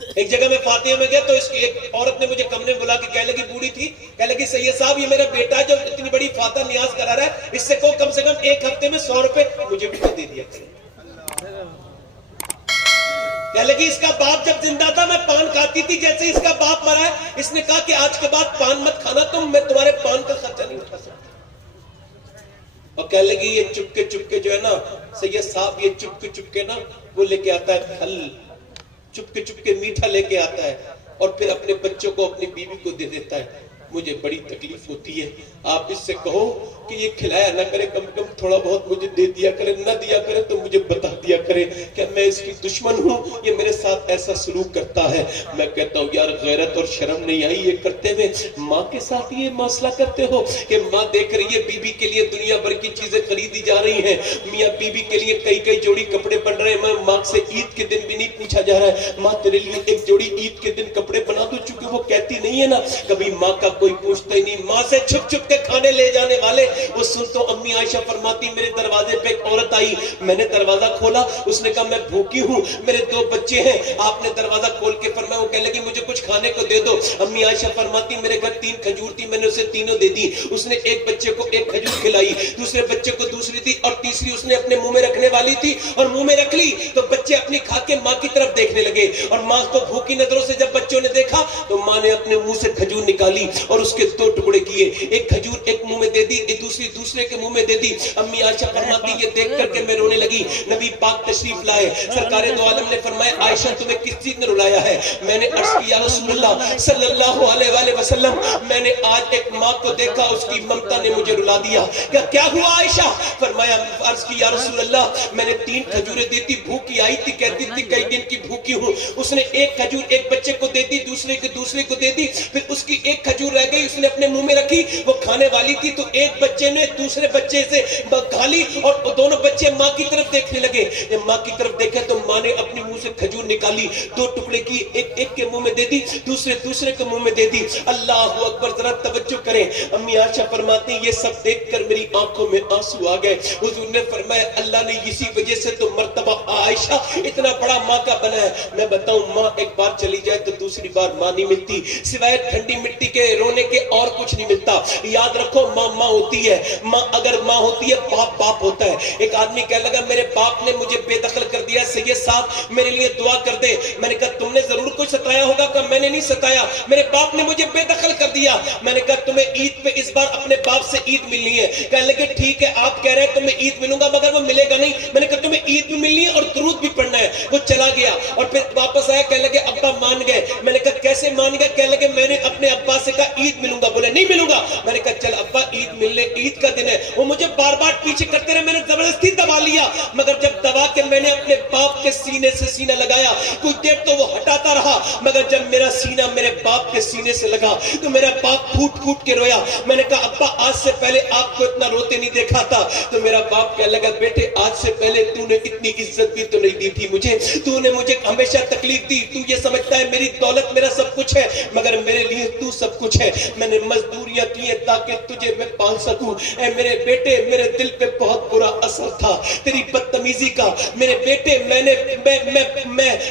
ایک جگہ میں فاتحہ میں گیا تو اس کی ایک عورت نے مجھے کمرے میں بلا کے کہنے لگی، بوڑھی تھی، کہنے لگی سید صاحب یہ میرا بیٹا جو اتنی بڑی فاتحہ نیاز کرا رہا ہے، اس سے کو کم سے کم ایک ہفتے میں 100 روپے مجھے بھی دے دیا کرے۔ کہنے لگی اس کا باپ جب زندہ تھا میں پان کھاتی تھی، جیسے اس کا باپ مرا ہے اس نے کہا کہ آج کے بعد پان مت کھانا تم، میں تمہارے پان کا خرچہ نہیں اٹھا سکتا۔ اور کہنے لگی یہ چپکے جو ہے نا سید صاحب، یہ چپکے نا وہ لے کے آتا ہے پھل، چپکے میٹھا لے کے آتا ہے اور پھر اپنے بچوں کو اپنی بیوی کو دے دیتا ہے۔ مجھے بڑی تکلیف ہوتی ہے، آپ اس سے کہو کہ یہ کھلایا نہ کرے، کم کم تھوڑا بہت مجھے دے دیا کرے، نہ دیا کرے تو مجھے بتا دیا کرے کہ میں اس کی دشمن ہوں، یہ میرے ساتھ ایسا سلوک کرتا ہے۔ میں کہتا ہوں یار غیرت اور شرم نہیں آئی یہ کرتے ہوئے؟ ماں کے ساتھ یہ مسئلہ کرتے ہو کہ ماں دیکھ رہی ہے بیوی کے لیے دنیا بھر کی چیزیں خریدی جا رہی ہیں، میاں بیوی کے لیے کئی جوڑی کپڑے بن رہے ہیں، میں ماں سے عید کے دن بھی نہیں پوچھا جا رہا ہے ماں تیرے لیے ایک جوڑی عید کے دن کپڑے بنا دو، چونکہ وہ کہتی نہیں ہے نا، کبھی ماں کا کوئی پوچھتا ہی نہیں۔ ماں سے چھپ کے کھانے لے جانے والے وہ سن تو امی عائشہ فرماتی میرے دروازے پہ ایک عورت آئی، میں نے دروازہ کھولا، اس نے کہا میں بھوکی ہوں، میرے 2 بچے ہیں، آپ نے دروازہ کھول کے فرمایا، وہ کہنے لگی مجھے کچھ کھانے کو دے دو۔ امی عائشہ فرماتی میرے گھر 3 کھجور تھی، میں نے اسے تینوں دے دی، اس نے ایک بچے کو 1 کھجور کھلائی، دوسرے بچے کو دوسری دی اور تیسری اس نے اپنے منہ میں رکھنے والی تھی اور منہ میں رکھ لی، تو بچے اپنی کھا کے ماں کی طرف دیکھنے لگے اور ماں کو بھوکی نظروں سے جب بچوں نے دیکھا تو ماں نے اپنے منہ سے کھجور نکالی اور اس کے 2 ٹکڑے کیے، ایک کھجور ایک منہ میں دے دی، دوسرے کے منہ میں دے دی۔ امی عائشہ فرماتی یہ دیکھ کر کے میں رونے لگی۔ نبی پاک تشریف لائے، سرکار دو عالم نے فرمایا عائشہ تمہیں کس چیز نے رلایا ہے؟ میں نے عرض کی یا رسول اللہ صلی اللہ علیہ وآلہ وسلم، میں نے آج ایک ماں کو دیکھا اس کی ممتا نے مجھے رلا دیا۔ کیا ہوا عائشہ؟ فرمایا عرض کی یا رسول اللہ میں نے 3 کھجوریں دی تھی، بھوکی آئی تھی، کہتی تھی کئی دن کی بھوکی ہوں، اس نے ایک کھجور ایک بچے کو دے دی، دوسرے کو دے دی، پھر اس کی ایک کھجور رہ گئی، اس نے اپنے منہ میں رکھی، وہ کھانے والی تھی تو ایک بچے نے دوسرے بچے سے کھا لی اور دونوں بچے ماں کی طرف دیکھنے لگے۔ جب ماں کی طرف دیکھا تو ماں نے اپنے منہ سے کھجور نکالی، 2 ٹکڑے کی، ایک کے منہ میں دے دی، دوسرے کے منہ میں دے دی۔ اللہ اکبر، ذرا توجہ کریں، امی عائشہ فرماتی ہیں یہ سب دیکھ کر میری آنکھوں میں آنسو آ گئے۔ حضور نے فرمایا اللہ نے اسی وجہ سے تو مرتبہ عائشہ اتنا بڑا ماں کا بنا ہے۔ میں بتاؤں ماں ایک بار چلی جائے تو دوسری بار ماں نہیں ملتی، سوائے ٹھنڈی مٹی کے رونے کے اور کچھ نہیں ملتا۔ یاد رکھو ماں ماں ہوتی ہے، ماں اگر ماں ہوتی ہے باپ باپ ہوتا ہے۔ ایک آدمی کہنے لگا میرے باپ نے مجھے بے دخل کر دیا، سید صاحب میرے لیے دعا کر دے۔ میں نے کہا تم نے ضرور کچھ ستایا ہوگا، کہ میں نے نہیں ستایا، میرے باپ نے مجھے بے دخل کر دیا۔ میں نے کہا تمہیں عید پہ اس بار اپنے باپ سے عید ملنی ہے۔ کہنے لگے ٹھیک ہے آپ کہہ رہے ہیں تمہیں عید ملوں گا مگر وہ ملے گا نہیں۔ میں نے کہا تمہیں عید بھی ملنی ہے اور درود بھی پڑھنا ہے۔ وہ چلا گیا اور پھر واپس آیا، کہنے لگے ابا مان گئے۔ میں نے کہا کیسے مان گئے؟ کہنے لگے میں نے اپنے ابا سے کہا عید ملوں گا، بولے نہیں ملوں گا۔ میں نے کہا چل ابا عید ملنے، عید کا دن ہے۔ وہ مجھے بار بار پیچھے کرتے رہے، میں نے زبردستی دبا لیا، مگر جب دبا کے میں نے اپنے باپ کے سینے سے سینہ لگایا کچھ دیر تو وہ ہٹاتا رہا، مگر جب میرا سینہ میرے باپ کے سینے سے لگا تو میرا باپ پھوٹ پھوٹ کے رویا۔ میں نے کہا ابا آج سے پہلے آپ کو اتنا روتے نہیں دیکھا تھا۔ تو میرا باپ کہنے لگا بیٹے آج سے پہلے تو نے اتنی عزت بھی تو نہیں دی تھی مجھے، تو نے مجھے ہمیشہ تکلیف دی، تو یہ سمجھتا ہے میری دولت میرا سب کچھ ہے، مگر میرے لیے تو سب کچھ ہے۔ میں نے مزدوریاں کی ہیں تاکہ تجھے میں پال سکوں۔ اے میرے بیٹے میرے دل پہ بہت برا اثر تھا تیری بدتمیزی کا۔ میرے بیٹے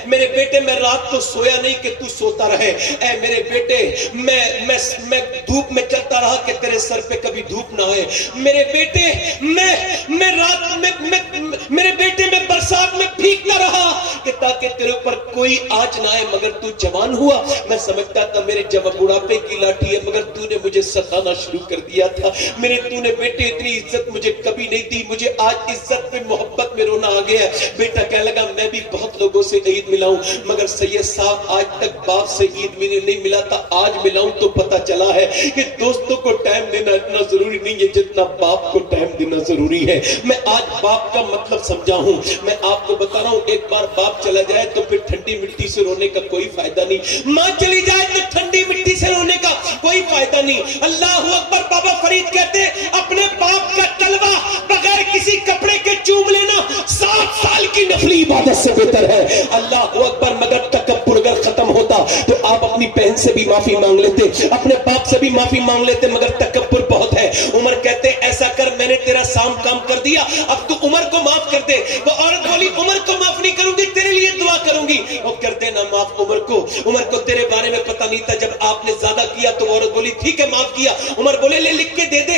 میرے بیٹے میں رات کو سویا نہیں کہ تو سوتا رہے۔ اے میرے بیٹے میں دھوپ میں چلتا رہا کہ تیرے سر پہ کبھی دھوپ نہ آئے۔ میرے بیٹے میں رات میں میرے بیٹے میں برسات میں بھیگتا رہا کہ تاکہ تیرے اوپر کوئی آج نہ آئے، مگر تو جوان ہوا۔ میں سمجھتا تھا میرے جب بڑھاپے کی لاٹھی ہے، مگر تو نے مجھے ستانا شروع کر دیا تھا۔ میرے تو نے بیٹے اتنی عزت مجھے کبھی نہیں دی، مجھے آج عزت پہ محبت میں رونا آ گیا ہے۔ بیٹا کہنے لگا میں بھی بہت لوگوں سے عید ملاؤں، مگر سید صاحب آج تک باپ سے عید نہیں ملا تھا، آج ملاؤں تو پتہ چلا ہے کہ دوستوں کو ٹائم دینا اتنا ضروری نہیں ہے جتنا باپ کو ٹائم دینا ضروری ہے۔ میں آج باپ کا مطلب سمجھا ہوں۔ میں آپ کو بتا رہا ہوں ایک بار باپ چلا جائے تو پھر ٹھنڈی مٹی سے رونے کا کوئی فائدہ نہیں، ماں چلی جائے تو ٹھنڈی مٹی سے رونے کا کوئی فائدہ نہیں۔ اللہ اکبر، بابا فرید کہتے ہیں اپنے باپ کا تلوہ بغیر کسی کپڑے کے چوم لینا 7 سال کی نفلی عبادت سے بہتر ہے۔ اللہ اکبر، مگر تکبر اگر ختم ہوتا تو آپ اپنی بہن سے بھی معافی مانگ لیتے، اپنے باپ سے بھی معافی مانگ لیتے، مگر تکبر بہت ہے۔ عمر کہتے ہیں ایسا کر میں نے تیرا کام کر دیا، اب تو عمر کو معاف کر دے۔ وہ عورت بولی عمر کو معاف نہیں کروں گی، تیرے لیے دعا کروں گی. اور کر دینا معاف عمر کو تیرے بارے میں پتہ نہیں تھا, جب آپ نے زیادہ کیا تو عورت بولی ٹھیک ہے معاف کیا. عمر بولے لے لکھ کے دے دے.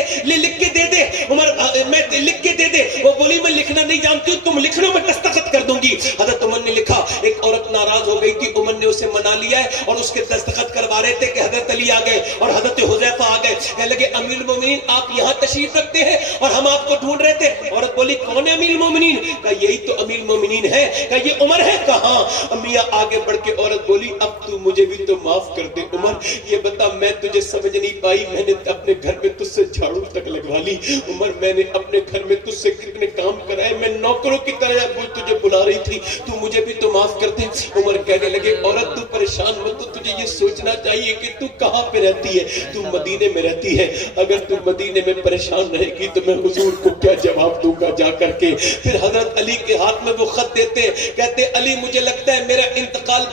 عمر میں لکھ کے دے دے. وہ بولی میں لکھنا نہیں جانتی ہوں, تم لکھ لو میں دستخط کر دوں گی. حضرت عمر نے لکھا. ایک عورت ناراض ہو گئی تھی, عمر نے اسے منا لیا ہے اور اس کے دستخط کروا رہے تھے کہ حضرت علی آ گئے اور حضرت حذیفہ آ گئے. کہنے لگے امیر المومنین آپ یہاں تشریف رکھتے ہیں اور ہم آپ کو ڈھونڈ رہے تھے. عورت بولی کون ہے امیر المومنین؟ کہا یہی تو امیر المومنین ہے. کہا یہ عمر ہے؟ کہاں. میاں آگے بڑھ کے عورت بولی اب تو مجھے بھی تو معاف کر دے عمر, یہ بتا میں تجھے سمجھ نہیں پائی, میں نے اپنے گھر میں تجھ سے جھاڑو تک لگوا لی. عمر میں نے اپنے گھر میں تجھ سے کتنے کام کرائے, میں نوکروں کی طرح تجھے بلا رہی تھی, تو مجھے بھی تو معاف کر دے. عمر کہنے لگے عورت تو پریشان مت, تو تجھے یہ سوچنا چاہیے کہ تو کہاں پہ رہتی ہے, تو مدینے میں رہتی ہے. اگر تو مدینے میں پریشان رہے گی تو میں حضور کو کیا جواب دوں گا جا کر کے. پھر حضرت علی کے ہاتھ میں وہ خط دیتے, کہتے علی مجھے لگتا ہے میرا انتقال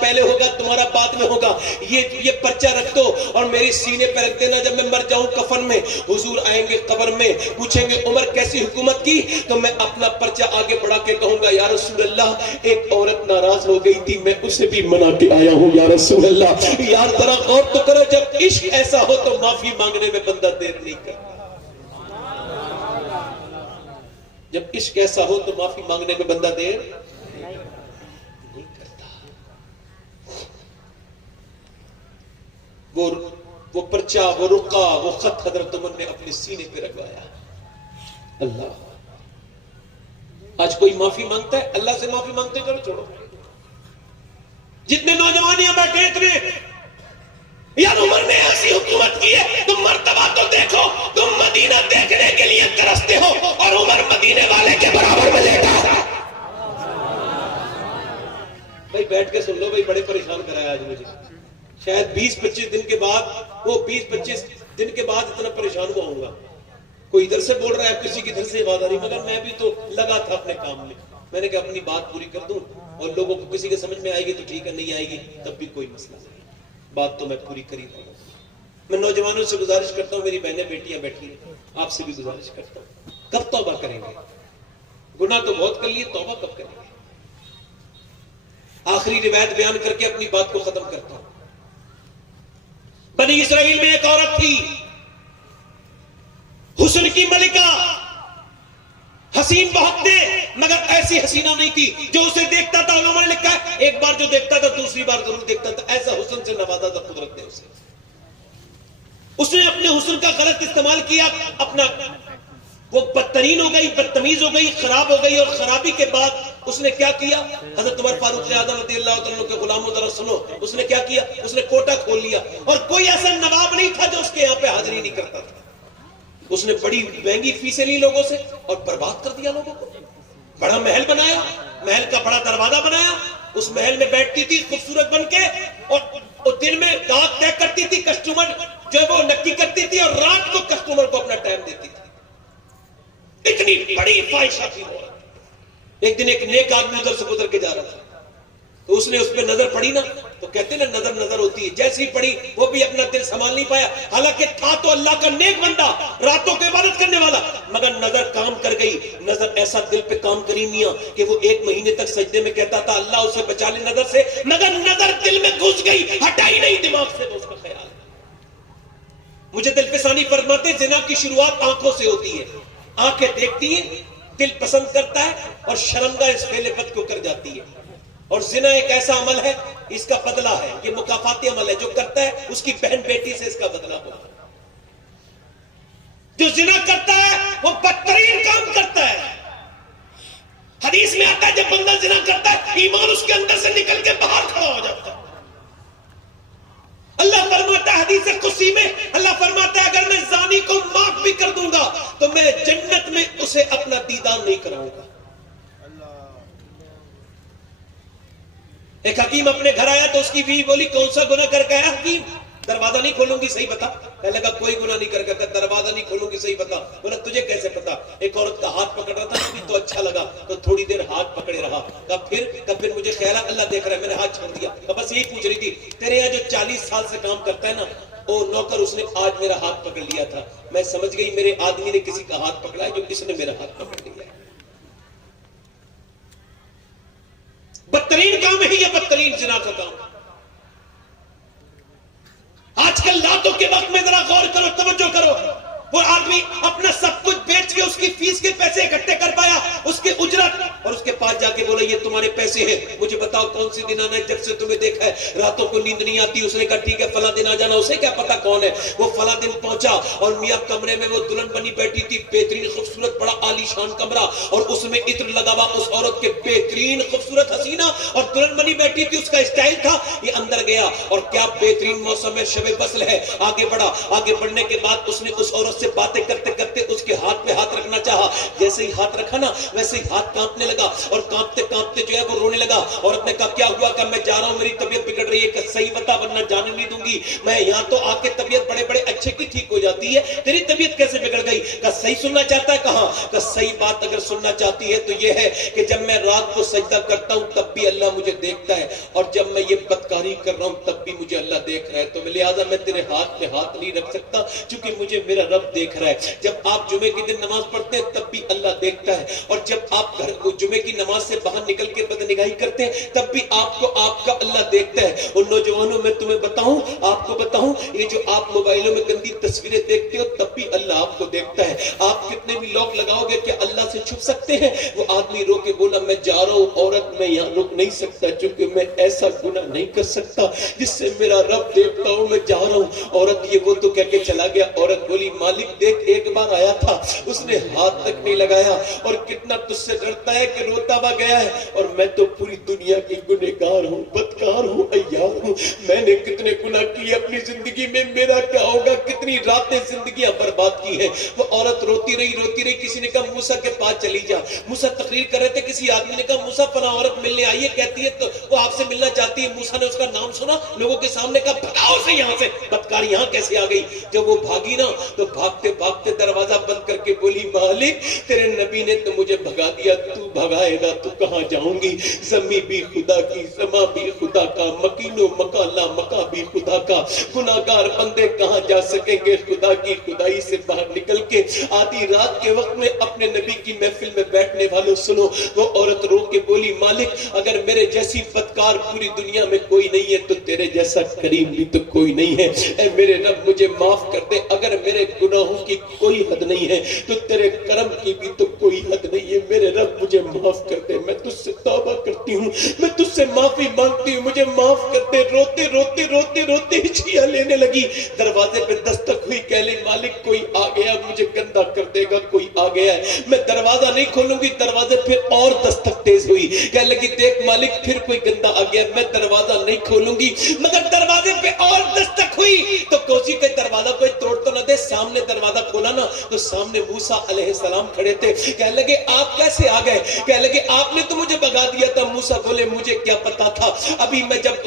پہلے ہوگا, تمہارا بعد میں ہوگا, یہ پرچہ رکھ دو اور میری سینے پہ رکھ دینا. جب میں مر جاؤں کفن میں, حضور آئیں گے قبر میں, پوچھیں گے عمر کیسی حکومت کی, تو میں اپنا پرچہ آگے بڑھا کے کہوں گا یا رسول اللہ ایک عورت ناراض ہو گئی تھی, میں اسے بھی منا کے آیا ہوں یا رسول اللہ. یار ذرا غور تو کرو, جب عشق ایسا ہو تو معافی مانگنے میں بندہ دیر نہیں کرتا. جب عشق ایسا ہو تو معافی مانگنے میں بندہ دیر نہیں کرتا. وہ پرچہ, وہ رقعہ, وہ خط حضرت عمر نے اپنے سینے پہ رکھوایا. اللہ آج کوئی معافی مانگتا ہے, اللہ سے معافی مانگتے چلو چھوڑو. جتنے نوجوان یہاں بیٹھے اتنے یار عمر نے ایسی حکومت کی ہے, تم مرتبہ تو دیکھو, تم مدینہ دیکھنے کے لیے ترستے ہو اور عمر مدینے والے کے برابر میں لیٹا. بھائی بیٹھ کے سن لو, بھائی بڑے پریشان کرایا آج مجھے. شاید 20-25 دن کے بعد, وہ 20-25 دن کے بعد اتنا پریشان ہوا ہوں گا. کوئی ادھر سے بول رہا ہے, کسی کی ادھر سے آواز آ رہی, مگر میں بھی تو لگا تھا اپنے کام میں. میں نے کہا اپنی بات پوری کر دوں اور لوگوں کو کسی کے سمجھ میں آئے گی تو ٹھیک ہے, نہیں آئے گی تب بھی کوئی مسئلہ نہیں, بات تو میں پوری کر ہی رہا ہوں. میں نوجوانوں سے گزارش کرتا ہوں, میری بہنیں بیٹیاں بیٹھی ہیں, آپ سے بھی گزارش کرتا ہوں, کب توبہ کریں گے؟ گناہ تو بہت کر لیے, توبہ کب کریں گے؟ آخری روایت بیان کر کے اپنی بات کو ختم کرتا ہوں. بنی اسرائیل میں ایک عورت تھی, حسن کی ملکہ, حسین بہت تھے مگر ایسی حسینہ نہیں تھی. جو اسے دیکھتا تھا, علماء نے لکھا ہے ایک بار جو دیکھتا تھا دوسری بار ضرور دیکھتا تھا, ایسا حسن سے نوازا تھا قدرت نے اسے. اس نے اپنے حسن کا غلط استعمال کیا, اپنا وہ بدترین ہو گئی, بدتمیز ہو گئی, خراب ہو گئی. اور خرابی کے بعد اس نے کیا کیا, حضرت عمر فاروق اعظم رضی اللہ تعالیٰ کے غلاموں ذرا سنو, اس نے کیا کیا, اس نے کوٹا کھول لیا. اور کوئی ایسا نواب نہیں تھا جو اس کے یہاں پہ حاضری نہیں کرتا تھا. اس نے بڑی مہنگی فیسیں لی لوگوں سے اور برباد کر دیا لوگوں کو. بڑا محل بنایا, محل کا بڑا دروازہ بنایا, اس محل میں بیٹھتی تھی خوبصورت بن کے, اور دن میں گاہک طے کرتی تھی, کسٹمر جو وہ نکی کرتی تھی, اور رات کو کسٹمر کو اپنا ٹائم دیتی تھی. اتنی بڑی فاحشہ تھی وہ. ایک دن ایک نیک آدمی ادھر سے گزر کے جا رہا تھا, تو اس نے اس پہ نظر پڑی نا, تو کہتے ہیں نا نظر ہوتی ہے, جیسی پڑی وہ بھی اپنا دل سنبھال نہیں پایا. حالانکہ تھا تو اللہ کا نیک بندہ, راتوں کو عبادت کرنے والا, مگر نظر کام کر گئی. نظر ایسا دل پہ کام کری میاں کہ وہ 1 مہینے تک سجدے میں کہتا تھا اللہ اسے بچا لے نظر سے, مگر نظر دل میں گھس گئی, ہٹائی نہیں دماغ سے وہ اس کا خیال. مجھے دل پہ ثانی فرماتے زنا کی شروعات آنکھوں سے ہوتی ہے. آنکھیں دیکھتی ہیں, دل پسند کرتا ہے اور شرمگاہ اس فعل بد کو کر جاتی ہے. اور زنا ایک ایسا عمل ہے, اس کا بدلہ ہے, یہ مکافاتی عمل ہے. جو کرتا ہے اس کی بہن بیٹی سے اس کا بدلہ ہوگا. جو زنا کرتا ہے وہ بدترین کام کرتا ہے. حدیث میں آتا ہے جب بندہ زنا کرتا ہے ایمان اس کے اندر سے نکل کے باہر کھڑا ہو جاتا ہے. اللہ فرماتا ہے حدیث قدسی میں, اللہ فرماتا ہے اگر میں زانی کو معاف بھی کر دوں گا تو میں جنت میں اسے اپنا دیدار نہیں کراؤں گا. ایک حکیم اپنے گھر آیا تو اس کی بیوی بولی کون سا گناہ کر کے آیا حکیم؟ دروازہ نہیں کھولوں گی, صحیح بتا. کہنے لگا کوئی گناہ نہیں کر کے, دروازہ نہیں کھولوں گی, صحیح بتا. بولا تجھے کیسے پتا؟ ایک عورت کا ہاتھ پکڑ رہا تھا, مجھے تو اچھا لگا تو تھوڑی دیر ہاتھ پکڑے رہا. پھر مجھے خیال اللہ دیکھ رہا ہے, میں نے ہاتھ چھوڑ دیا. بس یہی پوچھ رہی تھی, تیرے یہاں جو 40 سال سے کام کرتا ہے نا, وہ نوکر اس نے آج میرا ہاتھ پکڑ لیا تھا. میں سمجھ گئی میرے آدمی نے کسی کا ہاتھ پکڑا ہے جو کس نے میرا ہاتھ پکڑ لیا ہے. بدترین کام ہے یہ بدترین زنا کا کام. آج کل راتوں کے وقت میں ذرا غور کرو, توجہ کرو. وہ آدمی اپنا سب کچھ بیچ کے اس کی فیس کے پیسے اکٹھے کر پایا, اس کی اجرت, اور اس کے پاس جا کے بولا یہ تمہارے پیسے ہیں, مجھے بتاؤ کون سی دن آنا ہے جب سے تمہیں دیکھا ہے راتوں کو نیند نہیں آتی. اس نے کہا ٹھیک ہے فلاں دن آ جانا. اسے کیا پتا کون ہے وہ. فلاں دن پہنچا اور میاں کمرے میں وہ دلہن بنی بیٹھی تھی, بہترین خوبصورت بڑا عالی شان کمرہ, اور اس میں عطر لگا ہوا اس عورت کے, بہترین خوبصورت حسینہ اور دلہن بنی بیٹھی تھی, اس کا اسٹائل تھا. یہ اندر گیا اور کیا بہترین موسم ہے, شب وصل ہے. آگے بڑھا, آگے بڑھنے کے بعد اس نے اس عورت سے باتیں کرتے کرتے اس کے ہاتھ پہ ہاتھ رکھنا چاہا. جیسے ہی ہاتھ رکھا نا ویسے ہی ہاتھ کانپنے لگا, اور کانپتے کانپتے جو ہے وہ رونے لگا. عورت نے کہا کیا ہوا؟ کہ میں جا رہا ہوں, میری طبیعت بگڑ رہی ہے. کہ صحیح بتا ورنہ جانے نہیں دوں گی. میں یہاں تو آ کے طبیعت بڑے بڑے اچھے کی ٹھیک ہو جاتی ہے, تیری طبیعت کیسے بگڑ گئی؟ کہ صحیح سننا چاہتا ہے. کہاں؟ کہ صحیح بات اگر سننا چاہتی ہے تو یہ ہے کہ جب میں رات کو سجدہ کرتا ہوں تب بھی اللہ مجھے دیکھتا ہے, اور جب میں یہ بدکاری کر رہا ہوں تب بھی مجھے اللہ دیکھ رہا ہے. تو لہٰذا میں تیرے ہاتھ پہ ہاتھ نہیں رکھ سکتا کیونکہ مجھے میرا رب دیکھ رہا ہے. جب آپ جمعے کے دن نماز پڑھتے ہیں تب بھی اللہ دیکھتا ہے, اور جب آپ گھر کو جمعے کی نماز سے باہر نکل کے بدنگاہی کرتے ہیں تب بھی آپ کو آپ کا اللہ دیکھتا ہے. ان نوجوانوں میں تمہیں بتاؤں, آپ کو بتاؤں, یہ جو آپ موبائلوں میں گندی تصویریں دیکھتے ہو تب بھی اللہ آپ کو دیکھتا ہے. آپ کتنے بھی لوگ لگاؤ گے کہ اللہ سے چھپ سکتے ہیں. وہ آدمی رو کے بولا میں جا رہا ہوں, عورت میں یہاں رک نہیں سکتا چونکہ میں ایسا گناہ نہیں کر سکتا جس سے میرا رب دیکھتا ہوں, میں جا رہا ہوں. عورت یہ وہ تو کہہ کے چلا گیا. عورت بولی مالک دیکھ ایک بار آیا تھا, اس نے ہاتھ تک نہیں لگایا, اور کتنا تجھ سے ڈرتا ہے کہ روتا ہوا گیا ہے, اور میں تو پوری دنیا کی گنہگار ہوں, بدکار ہوں, عیار ہوں. میں نے کتنے گناہ کیے اپنی زندگی میں, میرا کیا ہوگا, کتنی راتیں زندگیاں برباد کی ہیں. وہ عورت روتی رہی روتی رہی. کسی نے کہا موسیٰ کے پاس چلی جا. موسیٰ تقریر کر رہے تھے, کسی آدمی نے کہا موسیٰ فلاں عورت ملنے آئی ہے, کہتی ہے تو وہ آپ سے ملنا چاہتی ہے. موسیٰ نے اس کا نام سنا, لوگوں کے سامنے کہا بھگاؤ سے یہاں سے, بدکاری یہاں کیسے آ گئی. جب وہ بھاگی نا تو بھاگتے بھاگتے دروازہ بند کر کے بولی مالک تیرے نبی نے تو مجھے بھگا دیا, تو بھگائے گا تو کہاں جاؤں گی. زمین بھی خدا کی, سما بھی خدا کا, مکین و مکالا مکا بھی خدا کا. گناہگار بندے کہاں جا سکیں گے خدا کی خدائی سے باہر نکل کے. آدھی رات کے وقت میں اپنے نبی کی محفل میں بیٹھنے والوں سنو, وہ عورت رو کے بولی مالک اگر میرے جیسی بدکار پوری دنیا میں کوئی نہیں ہے تو تیرے جیسا کریم بھی تو کوئی نہیں ہے. اے میرے رب مجھے معاف کر دے, اگر میرے گناہوں کی کوئی حد نہیں ہے تو تیرے کرم کی بھی تو کوئی حد نہیں ہے. میرے رب مجھے معاف کر دے, میں تجھ سے توبہ کرتی ہوں, میں تجھ سے معافی مانگتی ہوں, مجھے معاف کر دے. روتے روتے روتے روتے ہچکیاں لینے لگی. دروازے پہ دستک ہوئی, کہہ لے مالک کوئی آ گیا, مجھے گندا کر دے گا, کوئی آ گیا ہے. میں دروازہ نہیں کھولوں گی. دروازے پھر اور دستک تیز ہوئی, کہہ لگی دیکھ مالک پھر کوئی گندا آ گیا, میں دروازہ نہیں کھولوں گی. مگر دروازے پہ اور دستک ہوئی تو کوسی کے دروازہ کوئی توڑ تو نہ دے. سامنے دروازہ کھولا نا تو سامنے موسیٰ علیہ السلام کھڑے تھے. کہنے لگے آپ کیسے آ گئے؟ کہنے لگے آپ نے تو مجھے بھگا دیا تھا. موسیٰ بولے مجھے کیا پتا تھا, ابھی میں جب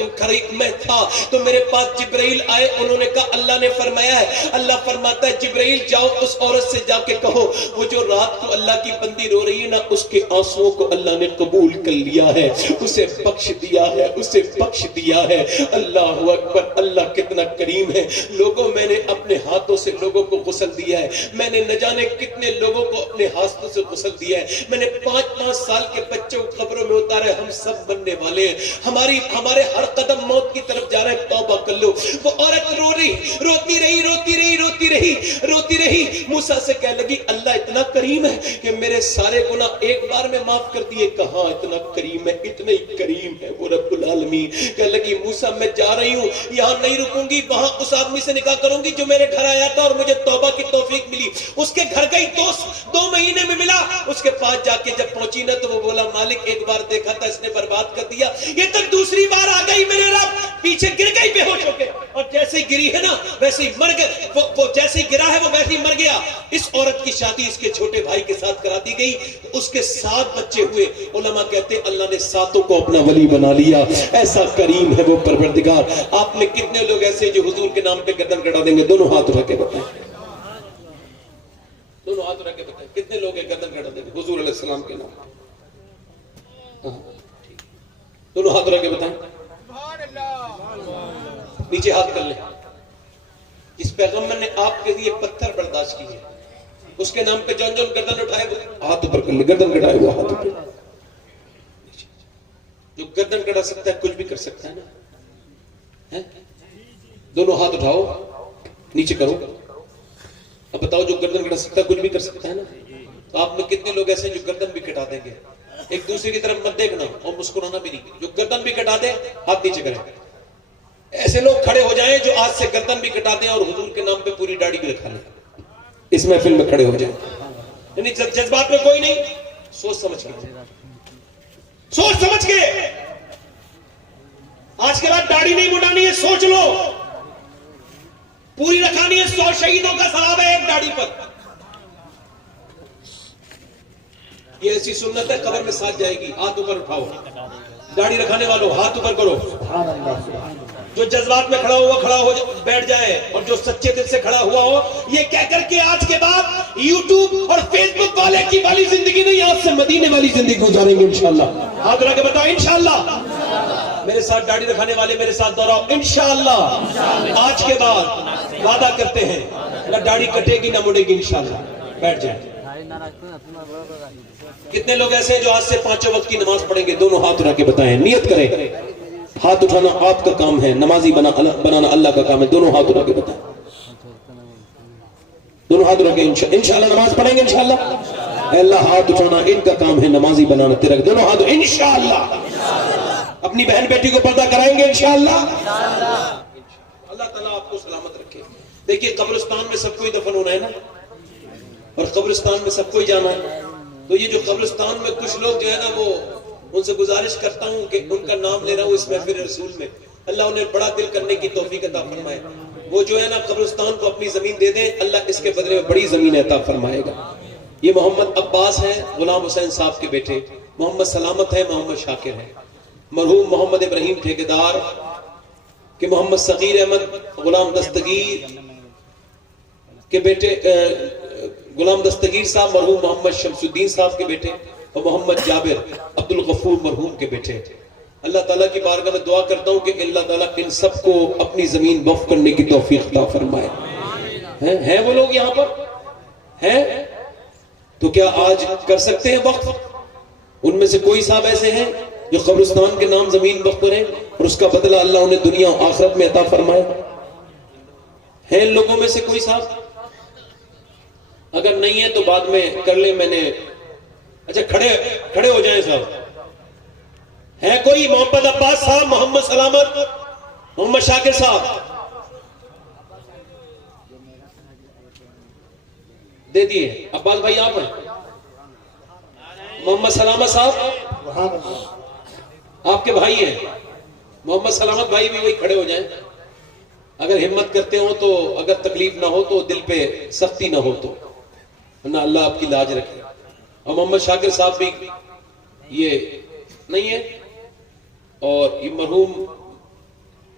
میں تھا تو میرے پاس جبرائیل آئے, انہوں نے کہا اللہ نے فرمایا ہے. اللہ فرماتا ہے جبرائیل جاؤ اس عورت سے جا کے کہو وہ جو رات کو اللہ کی بندی رو رہی ہے نا, اس کے آنسوؤں کو اللہ نے قبول کر لیا ہے, اسے بخش دیا ہے, اسے بخش دیا ہے. اللہ اکبر, اللہ کتنا کریم ہے. لوگوں میں نے اپنے ہاتھوں سے لوگوں کو غسل دیا ہے, میں نے نہ جانے کتنے لوگوں کو اپنے ہاتھوں سے غسل دیا ہے. میں نے 5-5 سال کے بچوں کو قبروں میں اتارا. ہم سب مرنے والے ہیں, ہمارے ہر قدم موت کی طرف جا رہے ہیں, توبہ کر لو. وہ عورت رو رہی, روتی رہی روتی رہی روتی رہی روتی رہی. موسیٰ سے کہنے لگی اللہ اتنا کریم ہے کہ میرے سارے گناہ ایک بار میں معاف کر دیے. کہاں اتنا کریم ہے, اتنا ہی کریم ہے وہ رب العالمین. کہنے لگی موسیٰ میں جا رہی ہوں, یہاں نہیں رکوں گی, وہاں اس آدمی سے نکاح کروں گی جو میرے گھر آیا تھا اور مجھے توبہ کی توفیق ملی. اس کے گھر گئی, 2 مہینے میں ملا. اس کے پاس جا کے جب پہنچی نا تو وہ بولا مالک ایک بار دیکھا تھا اس نے برباد کر دیا, یہ تو دوسری بار آ گئی میرے رب. پیچھے گر گئی بے ہوش ہو کے, اور جیسے ہی گری ہے نا ویسے ہی مر گئے. وہ جیسے ہی گرا ہے وہ ویسے ہی مر گیا. اس عورت کی شادی اس کے چھوٹے بھائی کے ساتھ کرا دی گئی. اس کے 7 بچے ہوئے. علماء کہتے ہیں اللہ نے 7 کو اپنا ولی بنا لیا. ایسا کریم ہے وہ پروردگار. آپ میں کتنے لوگ ایسے جو حضور کے نام پہ گردن کٹا دیں گے؟ دونوں ہاتھ اٹھا کے بتائیں, دونوں ہاتھ اٹھا کے بتائیں کتنے لوگ ہیں گردن کٹا دیں گے حضور علیہ السلام کے نام؟ دونوں ہاتھ اٹھا کے بتائیں, نیچے ہاتھ کر لیں. جس پیغمبر نے آپ کے لیے پتھر برداشت کیے اس کے نام پہ جون جون گردن اٹھائے وہ ہاتھ اوپر کر لیں, گردن کٹائے وہ ہاتھ اوپر. جو گردن کٹا سکتا ہے کچھ بھی کر سکتا ہے نا. دونوں ہاتھ اٹھاؤ, نیچے کرو. اب بتاؤ جو گردن کٹا سکتا ہے کچھ بھی کر سکتا ہے نا. تو آپ میں کتنے لوگ ایسے ہیں جو گردن بھی کٹا دیں گے؟ ایک دوسرے کی طرف مت دیکھنا اور مسکرانا بھی نہیں. جو گردن بھی کٹا دے ہاتھ نیچے کریں. ایسے لوگ کھڑے ہو جائیں جو آج سے گردن بھی کٹا دیں اور حضور کے نام پہ پوری داڑھی بھی رکھا لیں. اس محفل میں کھڑے ہو جائیں. یعنی جذبات میں کوئی نہیں, سوچ سمجھ کے, سوچ سمجھ کے. آج کے بعد داڑھی نہیں مڈانی ہے, سوچ لو. پوری رکھانی ہے, 100 شہیدوں کا ثواب ہے ایک داڑھی پر. یہ ایسی سنت ہے قبر میں ساتھ جائے گی. ہاتھ اوپر اٹھاؤ, داڑھی رکھانے والوں ہاتھ اوپر کرو. جو جذبات میں کھڑا ہوا کھڑا ہو بیٹھ جائے, اور جو سچے دل سے کھڑا ہوا ہو یہ کہہ کر کہ آج کے بعد یوٹیوب اور فیس بک والے کی والی زندگی نہیں, آج سے مدینے والی زندگی گزاریں گے انشاءاللہ. ہاتھ اٹھا کے بتاؤ انشاءاللہ. میرے ساتھ داڑھی رکھانے والے میرے ساتھ دوہراؤ انشاءاللہ. آج کے بعد وعدہ کرتے ہیں نہ داڑھی کٹے گی نہ مڑے گی انشاءاللہ. بیٹھ جائیں. کتنے لوگ ایسے ہیں جو آج سے 5 وقت کی نماز پڑھیں گے؟ دونوں ہاتھ اٹھا کے بتائیں, نیت کریں. ہاتھ اٹھانا آپ کا کام ہے, نمازی بنانا اللہ کا کام ہے. دونوں ہاتھ اٹھا کے بتائیں, دونوں ہاتھ اٹھا کے انشاءاللہ نماز پڑھیں گے انشاءاللہ. اے اللہ ہاتھ اٹھانا ان کا کام ہے, نمازی بنانا تیرا. دونوں ہاتھ انشاءاللہ. اپنی بہن بیٹی کو پردہ کرائیں گے انشاءاللہ. اللہ تعالیٰ آپ کو سلامت رکھے. دیکھیے قبرستان میں سب کو ہی دفن ہونا ہے نا, اور قبرستان میں سب کو ہی جانا ہے. تو یہ جو قبرستان میں کچھ لوگ جو ہے نا, وہ ان سے گزارش کرتا ہوں کہ ان کا نام لے رہا ہوں اس محفل رسول میں, اللہ انہیں بڑا دل کرنے کی توفیق عطا فرمائے. وہ جو ہے نا قبرستان کو اپنی زمین دے دیں, اللہ اس کے بدلے میں بڑی زمین عطا فرمائے گا. یہ محمد عباس ہیں, غلام حسین صاحب کے بیٹے. محمد سلامت ہے, محمد شاکر ہے. مرحوم محمد ابراہیم ٹھیکیدار کہ محمد صغیر احمد غلام دستگیر کے بیٹے, غلام دستگیر صاحب مرحوم محمد شمس الدین صاحب کے بیٹے, اور محمد جابر عبد الغفور مرحوم کے بیٹے. اللہ تعالیٰ کی بارگاہ میں دعا کرتا ہوں کہ اللہ تعالیٰ ان سب کو اپنی زمین وقف کرنے کی توفیق عطا فرمائے. ہیں وہ لوگ یہاں پر ہیں تو کیا آج کر سکتے ہیں وقف؟ ان میں سے کوئی صاحب ایسے ہیں جو قبرستان کے نام زمین وقف کریں اور اس کا بدلہ اللہ انہیں دنیا و آخرت میں عطا فرمائے؟ ہیں ان لوگوں میں سے کوئی صاحب؟ اگر نہیں ہے تو بعد میں کر لیں. میں نے اچھا کھڑے ہو جائیں صاحب. ہے کوئی؟ محمد عباس صاحب, محمد سلامت, محمد شاکر صاحب دے دیے. عباس بھائی آپ ہیں, محمد سلامت صاحب آپ کے بھائی ہیں. محمد سلامت بھائی بھی وہی کھڑے ہو جائیں. اگر ہمت کرتے ہو تو, اگر تکلیف نہ ہو تو, دل پہ سختی نہ ہو تو, ورنہ اللہ آپ کی لاج رکھے. اور محمد شاکر صاحب بھی یہ نہیں ہے, اور یہ مرحوم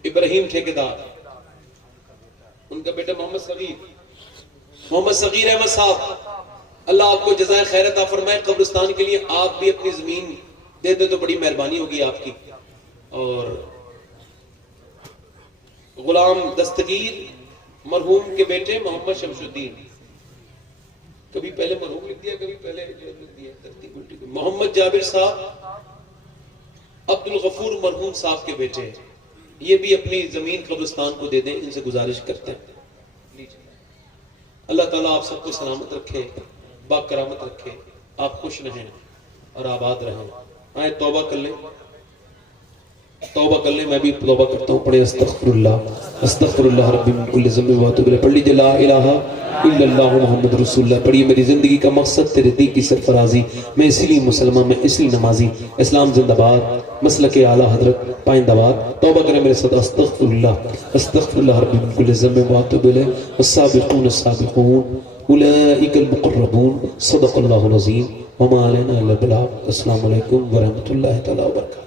ابراہیم ٹھیکیدار, ان کا بیٹا محمد صغیر احمد صاحب, اللہ آپ کو جزائے خیر عطا فرمائے. قبرستان کے لیے آپ بھی اپنی زمین دے دیں تو بڑی مہربانی ہوگی آپ کی. اور غلام دستگیر مرحوم کے بیٹے محمد شمس الدین, کبھی پہلے مرحوم لکھ دیا, کبھی پہلے جو لکھ دیا, ترتیب الٹی. محمد جابر صاحب عبد الغفور مرحوم صاحب کے بیٹے, یہ بھی اپنی زمین قبرستان کو دے دیں. ان سے گزارش کرتے ہیں. اللہ تعالیٰ آپ سب کو سلامت رکھے, با کرامت رکھے, آپ خوش رہیں اور آباد رہیں. آئے توبہ کر لیں, توبہ کر لیں. میں بھی توبہ کرتا ہوں. پڑھے استغفر اللہ ربی من کل ذنب و اتوب الیہ. پڑھ لیجیے لا الہ الا اللہ محمد رسول اللہ. پڑھیے میری زندگی کا مقصد تیرے دین کی سرفرازی, میں اسی لیے مسلمان, میں اسی لیے نمازی. اسلام زندہ باد, مسلک اعلیٰ حضرت پائندہ باد. توبہ کریں میرے ساتھ. استغفر اللہ ربی من کل ذنب و اتوب الیہ. والسابقون السابقون اولئک المقربون. صدق اللہ العظیم وما علینا الا البلاغ. السلام علیکم ورحمۃ اللہ تعالی وبرکاتہ.